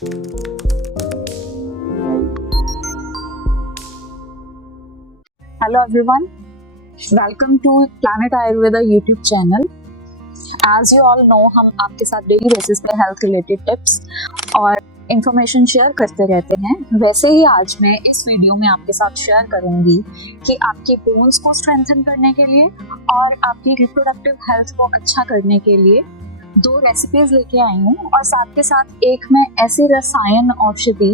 Hello everyone, welcome to Planet Ayurveda YouTube channel. As you all know, हम आपके साथ daily basis पे health related tips और information share करते रहते हैं। वैसे ही आज मैं इस वीडियो में आपके साथ शेयर करूंगी कि आपके बोन्स को स्ट्रेंथन करने के लिए और आपकी रिप्रोडक्टिव हेल्थ को अच्छा करने के लिए 2 रेसिपीज लेके आई हूँ, और साथ के साथ एक मैं ऐसी रसायन औषधि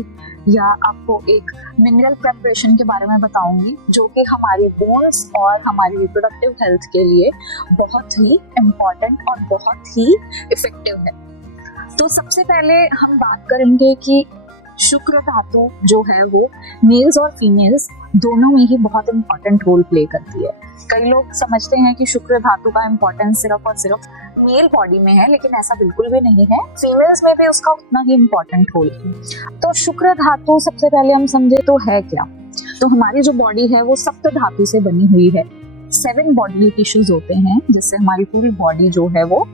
या आपको एक मिनरल प्रेपरेशन के बारे में बताऊंगी जो कि हमारी बोन्स और हमारी रिप्रोडक्टिव हेल्थ के लिए बहुत ही इम्पोर्टेंट और बहुत ही इफेक्टिव है। तो सबसे पहले हम बात करेंगे कि शुक्र धातु जो है वो मेल्स और फीमेल्स दोनों में ही बहुत इम्पोर्टेंट रोल प्ले करती है। कई लोग समझते हैं कि शुक्र धातु का इम्पोर्टेंस सिर्फ और सिर्फ मेल बॉडी में है, लेकिन ऐसा बिल्कुल भी नहीं है। फीमेल्स में भी उसका उतना ही इम्पोर्टेंट रोल है। तो शुक्र धातु सबसे पहले हम समझे तो है क्या। तो हमारी जो बॉडी है वो सप्त धातु से बनी हुई है। 7 बॉडी टिश्यूज होते हैं जिससे हमारी पूरी बॉडी जो है वो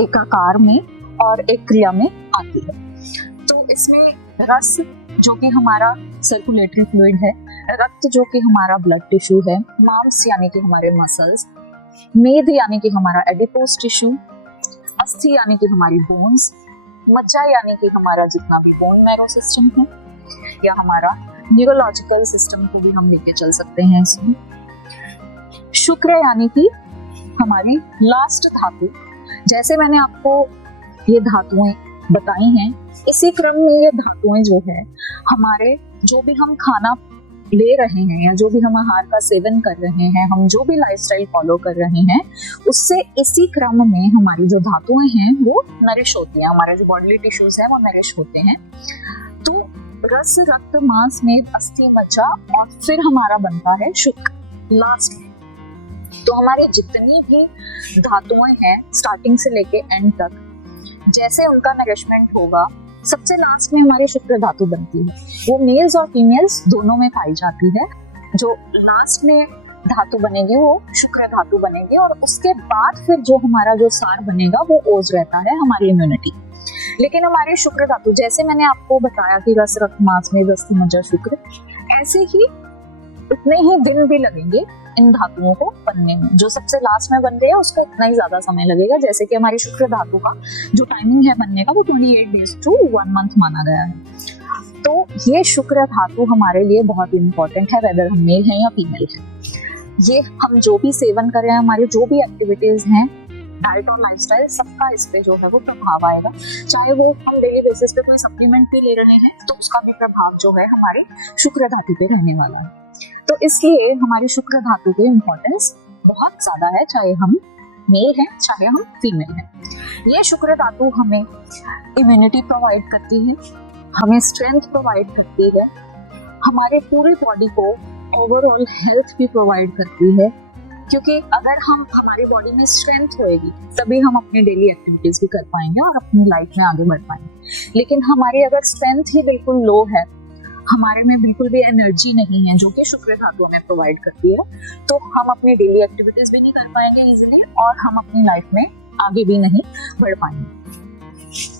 एक आकार में और एक क्रिया में आती है। तो इसमें रस जो कि हमारा सर्कुलेटरी फ्लूइड है, रक्त जो कि हमारा ब्लड टिश्यू है, मांस यानी कि हमारे मसल्स, मेद यानी कि हमारा एडिपोज टिश्यू, अस्थि यानी कि हमारी बोन्स, मज्जा यानी कि हमारा जितना भी बोन मैरो सिस्टम है, या हमारा न्यूरोलॉजिकल सिस्टम को भी हम लेके चल सकते हैं इसमें। शुक्र यानी कि हमारी लास्ट धातु। जैसे मैंने आपको ये धातुएं बताई हैं, इसी क्रम में ये धातुएं जो है हमारे जो भी हम खाना ले रहे हैं या जो भी हम आहार का सेवन कर रहे हैं, हम जो भी लाइफस्टाइल फॉलो कर रहे हैं, उससे इसी क्रम में हमारी जो धातुएं हैं वो नरिश होती हैं। हमारे जो बॉडीली टिश्यूज हैं वो नरिश होते हैं। तो रस, रक्त, मांस, मेद, अस्थि, मज्जा और फिर हमारा बनता है शुक्र लास्ट में। तो हमारी जितनी भी धातुएं हैं स्टार्टिंग से लेके एंड तक, जैसे उनका नरिशमेंट होगा, सबसे लास्ट में हमारी शुक्र धातु बनती है। वो मेल्स और फीमेल्स दोनों में पाई जाती है। जो लास्ट में धातु बनेगी वो शुक्र धातु बनेगी, और उसके बाद फिर जो हमारा जो सार बनेगा वो ओज रहता है हमारी इम्यूनिटी। लेकिन हमारी शुक्र धातु, जैसे मैंने आपको बताया कि रस, रक्त, मांस, मेद, अस्थि, मज्जा, शुक्र, ऐसे ही उतने ही दिन भी लगेंगे इन धातुओं को बनने में। जो सबसे लास्ट में बन रही है उसको उतना ही ज्यादा समय लगेगा। जैसे कि हमारी शुक्र धातु का जो टाइमिंग है बनने का वो 28 डेज टू 1 मंथ माना गया है। तो ये शुक्र धातु हमारे लिए बहुत इंपॉर्टेंट है, वेदर हम मेल हैं या फीमेल हैं। ये हम जो भी सेवन कर रहे हैं, हमारी जो भी एक्टिविटीज हैं, डाइट और लाइफस्टाइल, सबका इस पे जो है वो प्रभाव आएगा। चाहे वो हम डेली बेसिस पे कोई सप्लीमेंट भी ले रहे हैं तो उसका भी प्रभाव जो है हमारे शुक्र धातु पे रहने वाला है। तो इसलिए हमारी शुक्र धातु की इम्पोर्टेंस बहुत ज्यादा है, चाहे हम मेल हैं चाहे हम फीमेल हैं। ये शुक्र धातु हमें इम्यूनिटी प्रोवाइड करती है, हमें स्ट्रेंथ प्रोवाइड करती है, हमारे पूरी बॉडी को ओवरऑल हेल्थ भी प्रोवाइड करती है। क्योंकि अगर हम हमारी बॉडी में स्ट्रेंथ होएगी तभी हम अपनी डेली एक्टिविटीज भी कर पाएंगे और अपनी लाइफ में आगे बढ़ पाएंगे। लेकिन हमारी अगर स्ट्रेंथ ही बिल्कुल लो है, हमारे में बिल्कुल भी एनर्जी नहीं है जो कि शुक्र धातु हमें प्रोवाइड करती है, तो हम अपनी डेली एक्टिविटीज भी नहीं कर पाएंगे इजीली, और हम अपनी लाइफ में आगे भी नहीं बढ़ पाएंगे।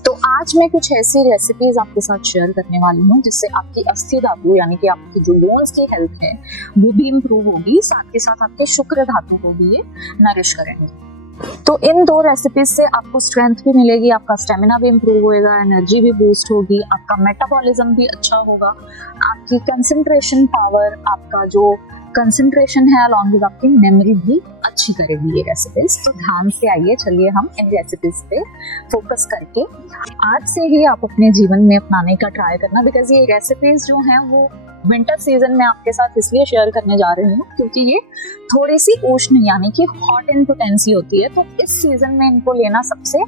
तो आज मैं कुछ ऐसी रेसिपीज आपके साथ शेयर करने वाली हूँ जिससे आपकी अस्थि धातु यानी कि आपकी जो बोन्स की हेल्थ है वो भी इम्प्रूव होगी, साथ के साथ आपके शुक्र धातु को भी ये नरिश करेंगे। तो इन 2 रेसिपीज से आपको स्ट्रेंथ भी मिलेगी, आपका स्टेमिना भी इम्प्रूव होएगा, एनर्जी भी बूस्ट होगी, आपका मेटाबॉलिज्म भी अच्छा होगा, आपकी कंसंट्रेशन पावर, आपका जो कंसंट्रेशन है अलॉन्ग विद आपकी मेमोरी भी अच्छी करेगी ये रेसिपीज। तो ध्यान से आइए, चलिए हम इन रेसिपीज पे फोकस करके आज से ही आप अपने जीवन में अपनाने का ट्राई करना। बिकॉज ये रेसिपीज जो हैं वो विंटर सीजन में आपके साथ इसलिए शेयर करने जा रही हूँ क्योंकि ये थोड़ी सी उष्ण यानी कि हॉट इन पोटेंसी होती है। तो इस सीजन में इनको लेना सबसे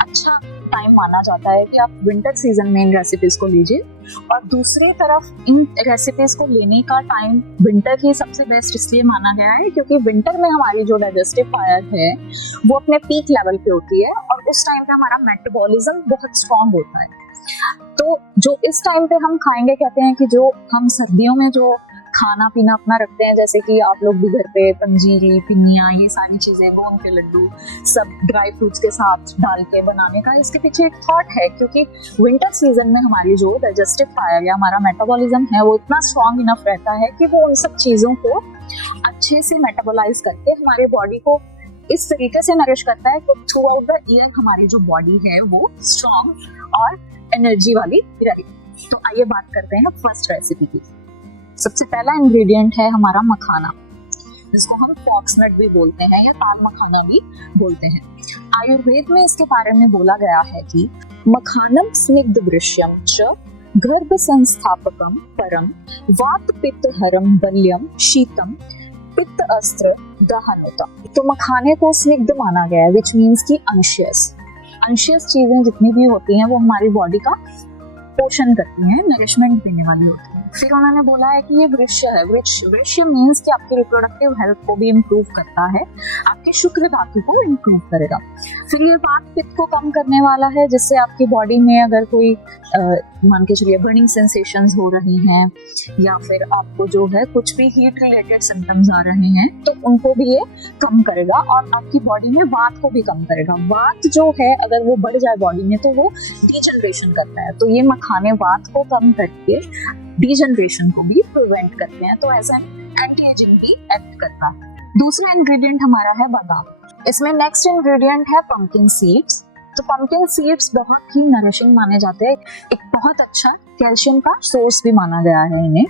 अच्छा टाइम माना जाता है कि आप विंटर सीजन में इन रेसिपीज को लीजिए। और दूसरी तरफ इन रेसिपीज को लेने का टाइम विंटर ही सबसे बेस्ट इसलिए माना गया है क्योंकि विंटर में हमारी जो डाइजेस्टिव फायर है वो अपने पीक लेवल पे होती है, और उस टाइम पे हमारा मेटाबॉलिज्म बहुत स्ट्रांग होता है। तो जो इस टाइम पे हम खाएंगे, कहते हैं कि जो हम सर्दियों में जो खाना पीना अपना रखते हैं, जैसे कि आप लोग भी घर पे पंजीरी, पिन्नियाँ, ये सारी चीजें, गोंद के लड्डू, सब ड्राई फ्रूट्स के साथ डाल के बनाने का, इसके पीछे एक थॉट है, क्योंकि विंटर सीजन में हमारी जो डाइजेस्टिव फायर या हमारा मेटाबॉलिज्म है वो इतना स्ट्रांग इनफ रहता है कि वो उन सब चीजों को अच्छे से मेटाबोलाइज करके हमारे बॉडी को इस तरीके से नरिश करता है कि थ्रू आउट द ईयर हमारी जो बॉडी है वो स्ट्रांग और एनर्जी वाली रहे। तो आइए बात करते हैं फर्स्ट रेसिपी की। सबसे पहला इंग्रेडिएंट है हमारा मखाना, जिसको हम फॉक्सनट भी बोलते हैं या ताल मखाना भी बोलते हैं। आयुर्वेद में इसके बारे में बोला गया है कि मखानम स्निग्ध वृष्यम च गर्भ संस्थापकम परम वात पित्त हरम बल्यम शीतम पित्त अस्त्र दहनोता। तो मखाने को स्निग्ध माना गया है, विच मीन्स की अंशियस चीजें जितनी भी होती हैं वो हमारी बॉडी का पोषण करती हैं, नरिशमेंट देने वाली होती है। फिर उन्होंने बोला है कि ये वृक्ष है, वृक्ष मीन्स कि आपकी रिप्रोडक्टिव हेल्थ को भी इम्प्रूव करता है, आपके शुक्र धातु को इम्प्रूव करेगा। फिर ये वात पित्त को कम करने वाला है, जिससे आपकी बॉडी में अगर कोई मान के चलिए बर्निंग सेंसेशंस हो रही हैं या फिर आपको जो है कुछ भी हीट रिलेटेड सिम्टम्स आ रहे हैं तो उनको भी ये कम करेगा और आपकी बॉडी में वात को भी कम करेगा। वात जो है अगर वो बढ़ जाए बॉडी में तो वो डिजनरेशन करता है, तो ये मखाने वात को कम करके डिजनरेशन को भी प्रिवेंट करते हैं, तो एज एन एंटी एजिंग भी एक्ट करता है। दूसरा इंग्रेडिएंट हमारा है बादाम। इसमें नेक्स्ट इंग्रेडिएंट है पंपकिन सीड्स। तो पंपकिन सीड्स बहुत ही नरिशिंग माने जाते हैं, एक बहुत अच्छा कैल्शियम का सोर्स भी माना गया है इन्हें।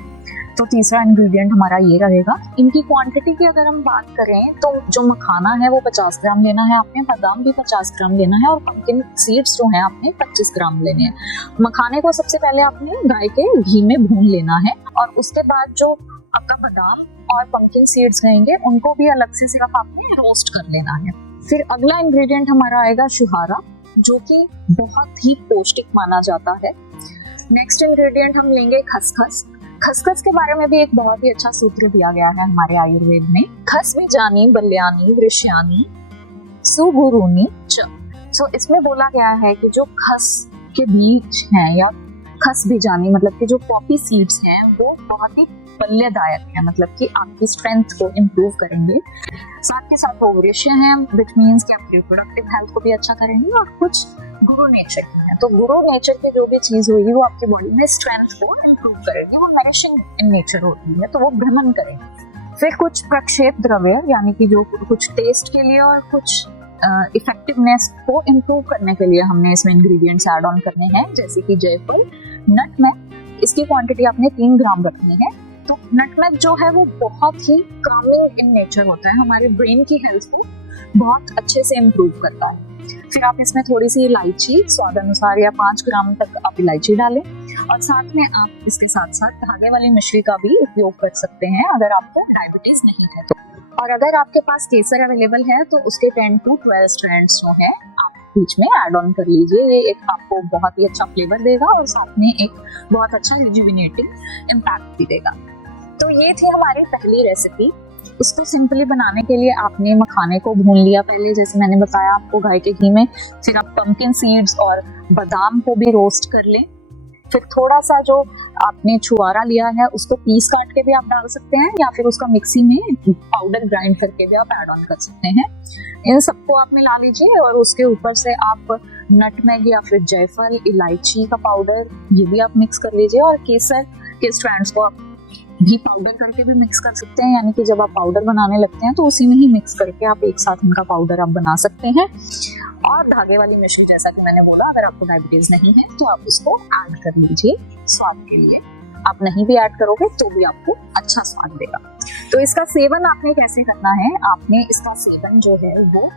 तो तीसरा इंग्रेडिएंट हमारा ये रहेगा। इनकी क्वांटिटी की अगर हम बात करें तो जो मखाना है वो 50 ग्राम लेना है आपने, बादाम भी 50 ग्राम लेना है और पंपकिन सीड्स जो है आपने 25 ग्राम लेने हैं। मखाने को सबसे पहले आपने गाय के घी में भून लेना है और उसके बाद जो आपका बादाम और पंपकिन सीड्स रहेंगे उनको भी अलग से सिर्फ आपने रोस्ट कर लेना है। फिर अगला इंग्रेडिएंट हमारा आएगा छुहारा, जो कि बहुत ही पौष्टिक माना जाता है। नेक्स्ट इंग्रेडिएंट हम लेंगे खसखस। खसखस के बारे में भी एक बहुत ही अच्छा सूत्र दिया गया है हमारे आयुर्वेद में, खस बीजानी बल्यानी वृष्यानी सुगुरुनी च। सो इसमें बोला गया है कि जो खस के बीज हैं या खस बीजानी मतलब कि जो पॉपी सीड्स हैं वो बहुत ही बल्यदायक है, मतलब कि आपकी स्ट्रेंथ को इम्प्रूव करेंगे। साथ के साथ वो वृक्ष्य हैं, विच मीन्स कि आपकी रिप्रोडक्टिव हेल्थ को भी अच्छा करेंगे और कुछ गुरु नेचर की है। तो गुरु नेचर की जो भी चीज होगी वो आपकी बॉडी में स्ट्रेंथ को इम्प्रूव करेगी, वो नरिशिंग इन नेचर होती है तो वो भ्रमण करेगी। फिर कुछ प्रक्षेप द्रव्य यानी कि जो कुछ टेस्ट के लिए और कुछ इफेक्टिवनेस को इम्प्रूव करने के लिए हमने इसमें इंग्रेडिएंट्स ऐड ऑन करने हैं, जैसे कि जायफल, नटमेग। इसकी क्वांटिटी आपने 3 ग्राम रखनी है। तो नटमेग जो है वो बहुत ही कामिंग इन नेचर होता है, हमारे ब्रेन की हेल्थ को बहुत अच्छे से इम्प्रूव करता है। फिर आप इसमें थोड़ी सी इलायची स्वाद अनुसार या 5 ग्राम तक आप इलायची डालें और साथ में आप इसके साथ साथ धागे वाली मिश्री का भी उपयोग कर सकते हैं अगर आपको डायबिटीज नहीं है तो। और अगर आपके पास केसर अवेलेबल है तो उसके 10 to 12 स्ट्रैंड्स जो है आप बीच में ऐड ऑन कर लीजिए। ये एक आपको बहुत ही अच्छा फ्लेवर देगा और साथ में एक बहुत अच्छा रिजुविनेटिंग इम्पैक्ट भी देगा। तो ये थी हमारी पहली रेसिपी। इसको सिंपली बनाने के लिए आपने मखाने को भून लिया पहले, जैसे मैंने बताया आपको गाय के घी में। फिर आप पंपकिन सीड्स और बादाम को भी रोस्ट कर लें। फिर थोड़ा सा जो आपने छुहारा लिया है उसको पीस काट के भी आप डाल सकते हैं या फिर उसका मिक्सी में पाउडर ग्राइंड करके भी आप ऐड ऑन कर सकते हैं। इन सबको आप मिला लीजिए और उसके ऊपर से आप नटमेग या फिर जायफल, इलायची का पाउडर ये भी आप मिक्स कर लीजिए और केसर के स्ट्रैंड्स को आप भी पाउडर करके भी मिक्स कर सकते हैं, यानी कि जब आप पाउडर बनाने लगते हैं तो उसी में ही मिक्स करके आप एक साथ इनका पाउडर आप बना सकते हैं। और धागे वाली मिश्री जैसा कि मैंने बोला, अगर आपको डायबिटीज नहीं है तो आप उसको ऐड कर लीजिए स्वाद के लिए। आप नहीं भी ऐड करोगे तो भी आपको अच्छा स्वाद देगा। तो इसका सेवन आपने कैसे करना है, आपने इसका सेवन जो है वो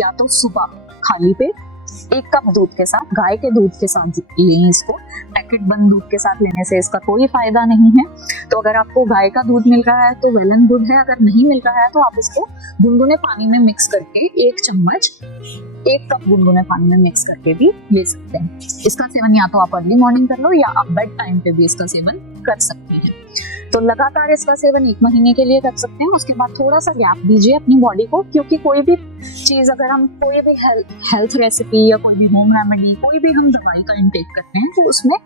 या तो सुबह खाली पेट 1 कप दूध के साथ, गाय के दूध के साथ लें इसको। पैकेट बंद दूध के साथ लेने से इसका कोई फायदा नहीं है। तो अगर आपको गाय का दूध मिल रहा है तो वेल एंड गुड है, अगर नहीं मिल रहा है तो आप इसको गुनगुने पानी में मिक्स करके 1 चम्मच 1 कप गुनगुने पानी में मिक्स करके भी ले सकते हैं। इसका सेवन या तो आप अर्ली मॉर्निंग कर लो या आप बेड टाइम पे भी इसका सेवन कर सकते हैं। तो लगातार इसका सेवन 1 महीने के लिए कर सकते हैं, उसके बाद थोड़ा सा गैप दीजिए अपनी बॉडी को, क्योंकि कोई भी चीज अगर हम कोई भी हेल्थ रेसिपी या कोई भी होम रेमेडी, कोई भी हम दवाई का इंटेक करते हैं तो उसमें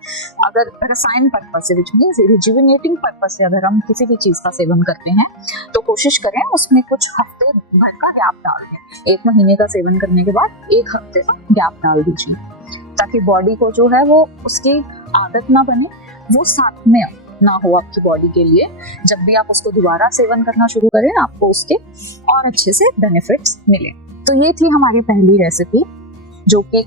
अगर रसायन पर्पज से, विच मींस रिजुविनेटिंग पर्पज से अगर हम किसी भी चीज का सेवन करते हैं तो कोशिश करें उसमें कुछ हफ्ते भर का गैप डाल दें। 1 महीने का सेवन करने के बाद 1 हफ्ते का गैप डाल दीजिए, ताकि बॉडी को जो है वो उसकी आदत ना बने, वो साथ में ना हो आपकी बॉडी के लिए। जब भी आप उसको दोबारा सेवन करना शुरू करें आपको उसके और अच्छे से बेनिफिट्स मिले। तो ये थी हमारी पहली रेसिपी, जो कि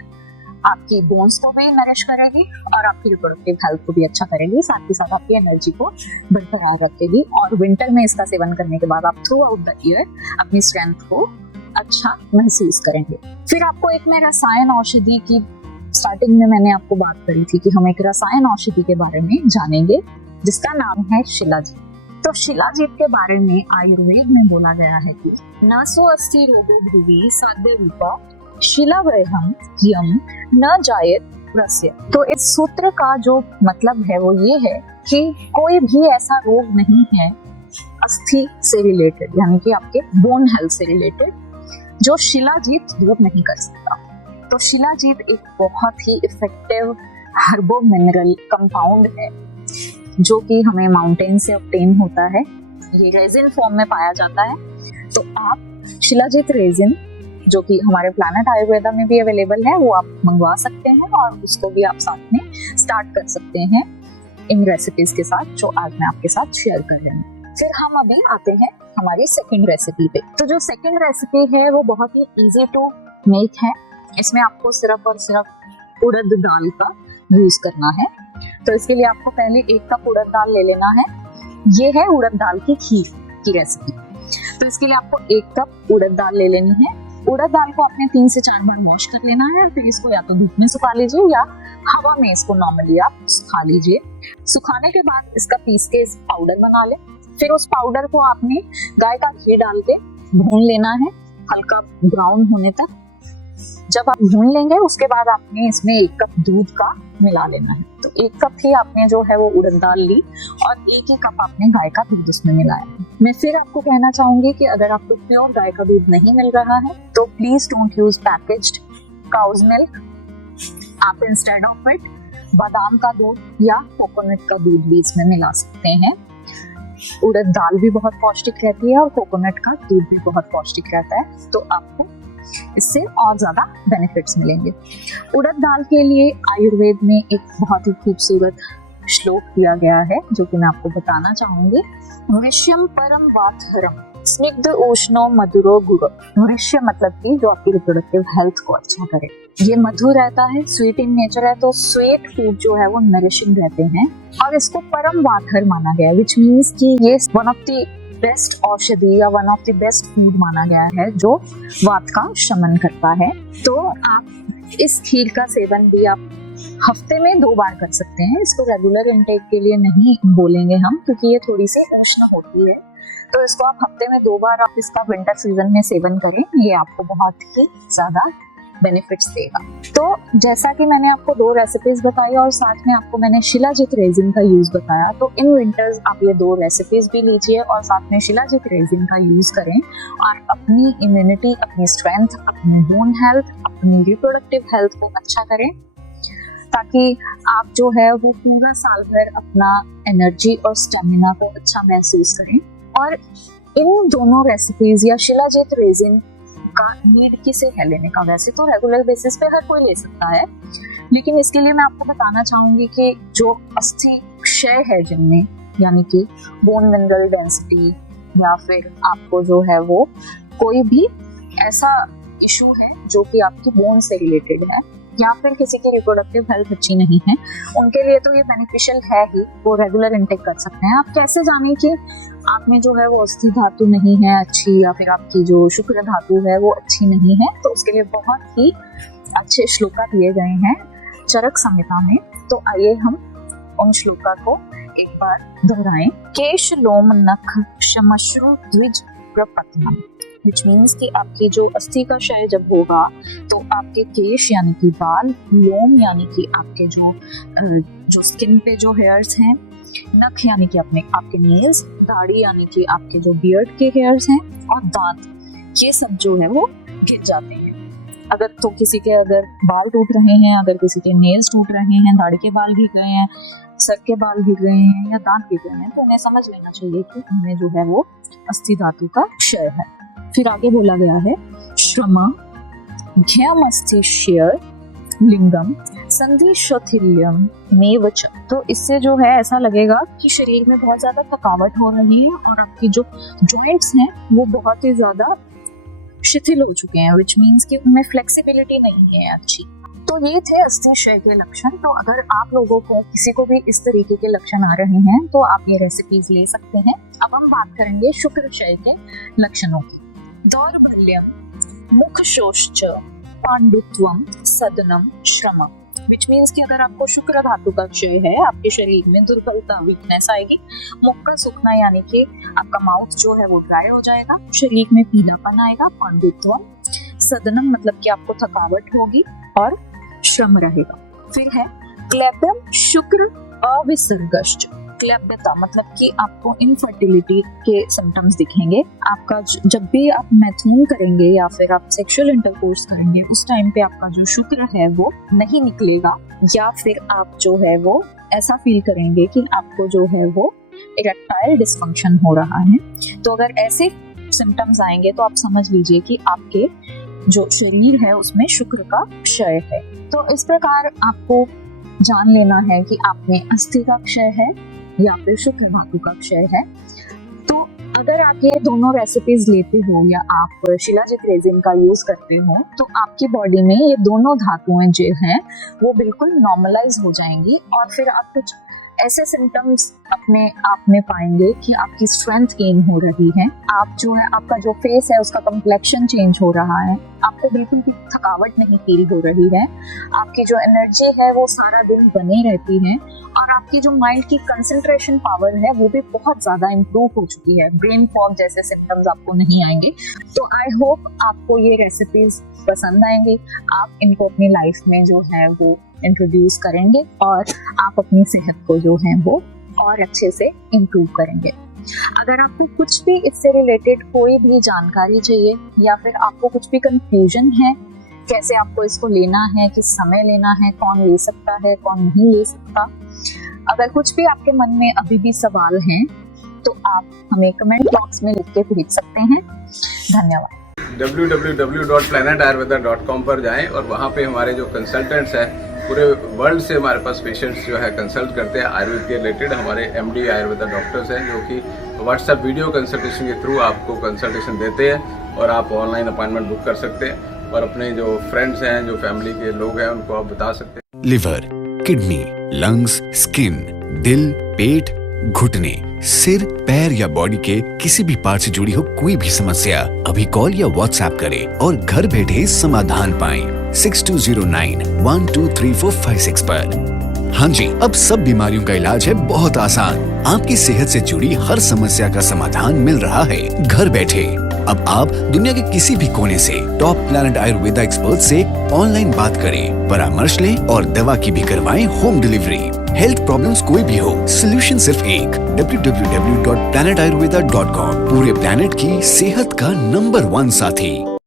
आपकी बोन्स को भी नरिश करेगी और आपकी रिप्रोडक्टिव हेल्थ को भी अच्छा करेगी, साथ ही साथ आपकी एनर्जी को बरकरार रखेगी। और विंटर में इसका सेवन करने के बाद आप थ्रू आउट द ईयर अपनी स्ट्रेंथ को अच्छा महसूस करेंगे। फिर आपको एक मैं रसायन औषधि की, स्टार्टिंग में मैंने आपको बात करी थी कि हम एक रसायन औषधि के बारे में जानेंगे जिसका नाम है शिलाजीत। तो शिलाजीत के बारे में आयुर्वेद में बोला गया है कि नसो अस्ति रोगो ध्रुवी साध्य रूपा शिलावयहम यम न जायत रस्य। तो इस सूत्र का जो मतलब है वो ये है कि कोई भी ऐसा रोग नहीं है अस्थि से रिलेटेड, यानी कि आपके बोन हेल्थ से रिलेटेड, जो शिलाजीत दूर नहीं कर सकता। तो शिलाजीत एक बहुत ही इफेक्टिव हर्बो मिनरल कंपाउंड है जो कि हमें माउंटेन से ऑब्टेन होता है। ये रेजिन फॉर्म में पाया जाता है। तो आप शिलाजीत रेजिन, जो कि हमारे प्लैनेट आयुर्वेदा में भी अवेलेबल है, वो आप मंगवा सकते हैं और उसको भी आप साथ में स्टार्ट कर सकते हैं इन रेसिपीज के साथ जो आज मैं आपके साथ शेयर कर रही हूँ। फिर हम अभी आते हैं हमारी सेकंड रेसिपी पे। तो जो सेकंड रेसिपी है वो बहुत ही इजी टू मेक है। इसमें आपको सिर्फ और सिर्फ उड़द दाल का यूज करना है। तो इसके लिए आपको पहले 1 कप उड़द दाल ले लेना है। ये है उड़द दाल की खीर की रेसिपी। तो इसके लिए आपको 1 कप उड़द दाल ले लेनी है। उड़द दाल को आपने 3 से 4 बार वॉश कर लेना है। फिर इसको या तो धूप में सुखा लीजिए या हवा में इसको नॉर्मली आप सुखा लीजिए। सुखाने के बाद इसका पीस के पाउडर बना ले। फिर उस पाउडर को आपने गाय का घी डाल के भून लेना है हल्का ब्राउन होने तक। जब आप भून लेंगे उसके बाद आपने इसमें 1 कप दूध का मिला लेना है। तो 1 कप ही आपने जो है वो उड़द दाल ली और 1 ही कप आपने गाय का दूध उसमें मिलाया। मैं फिर आपको कहना चाहूंगी कि अगर आपको प्योर गाय का दूध नहीं मिल रहा है तो please don't use packaged cow's milk. आप इंस्टेड ऑफ इट बादाम का दूध या कोकोनट का दूध भी इसमें मिला सकते हैं। उड़द दाल भी बहुत पौष्टिक रहती है और कोकोनट का दूध भी बहुत पौष्टिक रहता है, तो आपको इससे और ज्यादा बेनिफिट्स मिलेंगे। उड़द दाल के लिए आयुर्वेद में एक बहुत ही खूबसूरत श्लोक दिया गया है जो कि मैं आपको बताना चाहूंगी। वृष्यम परम वातहरम स्निग्ध उष्णो मधुरो गुड़। वृष्य मतलब कि जो आपकी रिप्रोडक्टिव हेल्थ को अच्छा करे। ये मधुर रहता है, स्वीट इन नेचर है, तो स्वीट फूड जो है वो नरिशिंग रहते हैं और इसको परम वातहर माना गया है, विच मीन्स कि ये वन ऑफ द बेस्ट औषधि या one of the best food माना गया है जो वात का शमन करता है। तो आप इस खीर का सेवन भी आप हफ्ते में 2 बार कर सकते हैं। इसको रेगुलर इनटेक के लिए नहीं बोलेंगे हम, क्योंकि ये थोड़ी सी उष्ण होती है। तो इसको आप हफ्ते में 2 बार आप इसका विंटर सीजन में सेवन करें, ये आपको बहुत ही ज्यादा बेनिफिट्स देगा। तो जैसा कि मैंने आपको 2 रेसिपीज बताई और साथ में आपको मैंने शिलाजीत रेजिन का यूज बताया, तो इन विंटर्स आप ये 2 रेसिपीज भी लीजिए और साथ में शिलाजीत रेजिन का यूज करें और अपनी इम्यूनिटी, अपनी स्ट्रेंथ, अपनी बोन हेल्थ, अपनी रिप्रोडक्टिव हेल्थ को अच्छा करें, ताकि आप जो है वो पूरा साल भर अपना एनर्जी और स्टेमिना को अच्छा महसूस करें। और इन दोनों रेसिपीज या शिलाजीत रेजिन का नीड किसे है लेने का? वैसे तो रेगुलर बेसिस पे हर कोई ले सकता है, लेकिन इसके लिए मैं आपको बताना चाहूंगी कि जो अस्थि क्षय है जिनमें, यानी कि बोन मिनरल डेंसिटी या फिर आपको जो है वो कोई भी ऐसा इशू है जो कि आपकी बोन से रिलेटेड है या फिर किसी की रिप्रोडक्टिव हेल्थ अच्छी नहीं है, उनके लिए तो ये बेनिफिशियल है ही, वो रेगुलर इनटेक कर सकते हैं। आप कैसे जानें कि आप में जो है वो अस्थि धातु नहीं है अच्छी या फिर आपकी जो शुक्र धातु है वो अच्छी नहीं है? तो उसके लिए बहुत ही अच्छे श्लोका दिए गए हैं चरक संहिता में। तो आइए हम उन श्लोका को एक बार दोहराएं। केश लोम नख श्मश्रु द्विज प्रपत्नम, which means कि आपकी जो अस्थि का क्षय जब होगा तो आपके केश यानी कि बाल, लोम यानी कि आपके जो स्किन पे जो हेयर्स हैं, नख यानी कि अपने आपके नेल्स, दाढ़ी यानी कि आपके जो बियर्ड के हेयर्स हैं, और दांत, ये सब जो है वो गिर जाते हैं। अगर तो किसी के अगर बाल टूट रहे हैं, अगर किसी के नेल्स टूट रहे हैं, दाढ़ी के बाल गिर गए हैं, सर के बाल गिर गए हैं या दांत गिर गए हैं, तो उन्हें समझ लेना चाहिए कि उनमें जो है वो अस्थि धातु का क्षय है। फिर आगे बोला गया है श्रमा घ्यमस्थि क्षय लिंगम संधि शौथिल्यम नेवच। तो इससे जो है ऐसा लगेगा कि शरीर में बहुत ज्यादा थकावट हो रही है और आपकी जो जॉइंट्स हैं वो बहुत ही ज्यादा शिथिल हो चुके हैं, विच मीन्स कि उनमें फ्लेक्सिबिलिटी नहीं है अच्छी। तो ये थे अस्थि क्षय के लक्षण। तो अगर आप लोगों को किसी को भी इस तरीके के लक्षण आ रहे हैं तो आप ये रेसिपीज ले सकते हैं। अब हम बात करेंगे शुक्र क्षय के लक्षणों की। दौर्बल्यम मुख शोष्च पांडुत्वम सदनम श्रम, विच मीन्स कि अगर आपको शुक्र धातु का क्षय है, आपके शरीर में दुर्बलता, वीकनेस आएगी। मुख का सूखना यानी कि आपका माउथ जो है वो ड्राई हो जाएगा, शरीर में पीलापन आएगा। पांडुत्वम, सदनम मतलब कि आपको थकावट होगी और श्रम रहेगा। फिर है क्लेब्यम शुक्र अविसर्गश्च। क्लेब्यता मतलब कि आपको इनफर्टिलिटी के सिम्टम्स दिखेंगे। आपका जब भी आप मैथुन करेंगे या फिर आप सेक्सुअल इंटरकोर्स करेंगे उस टाइम पे आपका जो शुक्र है वो नहीं निकलेगा, या फिर आप जो है वो ऐसा फील करेंगे कि आपको जो है वो इरेक्टाइल डिसफंक्शन हो रहा है। तो अगर ऐसे सिम्टम्स आएंगे तो आप समझ लीजिए कि आपके जो शरीर है उसमें शुक्र का क्षय है। तो इस प्रकार आपको जान लेना है कि आप में अस्थि का क्षय है या फिर शुक्र धातु का क्षय है। तो अगर आप ये दोनों रेसिपीज लेते हो या आप शिलाजित रेजिन का यूज करते हो तो आपकी बॉडी में ये दोनों धातुएं जो हैं वो बिल्कुल नॉर्मलाइज हो जाएंगी, और फिर आप कुछ ऐसे सिम्टम्स अपने आप में पाएंगे कि आपकी स्ट्रेंथ गेन हो रही है, आप जो है आपका जो फेस है उसका कम्प्लेक्शन चेंज हो रहा है, आपको बिल्कुल भी थकावट नहीं फील हो रही है, आपकी जो एनर्जी है वो सारा दिन बनी रहती है, और आपकी जो माइंड की कंसंट्रेशन पावर है वो भी बहुत ज्यादा इम्प्रूव हो चुकी है। ब्रेन फॉग जैसे सिम्टम्स आपको नहीं आएंगे। तो आई होप आपको ये रेसिपीज पसंद आएंगी, आप इनको अपनी लाइफ में जो है वो इंट्रोड्यूस करेंगे और आप अपनी सेहत को जो है वो और अच्छे से इम्प्रूव करेंगे। अगर आपको कुछ भी इससे रिलेटेड कोई भी जानकारी चाहिए या फिर आपको कुछ भी कंफ्यूजन है, कैसे आपको इसको लेना है, किस समय लेना है, कौन ले सकता है, कौन नहीं ले सकता, अगर कुछ भी आपके मन में अभी भी सवाल हैं तो आप हमें कमेंट बॉक्स में लिख के भेज सकते हैं। धन्यवाद। www.planetayurveda.com पर जाएं और वहाँ पे हमारे जो कंसल्टेंट्स हैं पूरे वर्ल्ड से हमारे पास पेशेंट्स जो है कंसल्ट करते हैं आयुर्वेद के रिलेटेड। हमारे MD आयुर्वेदा डॉक्टर्स हैं जो कि व्हाट्सएप वीडियो कंसल्टेशन के थ्रू आपको कंसल्टेशन देते हैं और आप ऑनलाइन अपॉइंटमेंट बुक कर सकते हैं और अपने जो फ्रेंड्स हैं, जो फैमिली के लोग हैं उनको आप बता सकते हैं। लिवर, किडनी, लंग्स, स्किन, दिल, पेट, घुटने, सिर, पैर या बॉडी के किसी भी पार्ट से जुड़ी हो कोई भी समस्या अभी कॉल या व्हाट्सएप करें और घर बैठे समाधान पाएं 6209123456 पर। हाँ जी, अब सब बीमारियों का इलाज है बहुत आसान। आपकी सेहत से जुड़ी हर समस्या का समाधान मिल रहा है घर बैठे। अब आप दुनिया के किसी भी कोने से टॉप प्लैनेट आयुर्वेदा एक्सपर्ट से ऑनलाइन बात करें, परामर्श लें और दवा की भी करवाएं होम डिलीवरी। हेल्थ प्रॉब्लम्स कोई भी हो, सोल्यूशन सिर्फ एक, www.planetayurveda.com। पूरे प्लैनेट की सेहत का नंबर 1 साथी।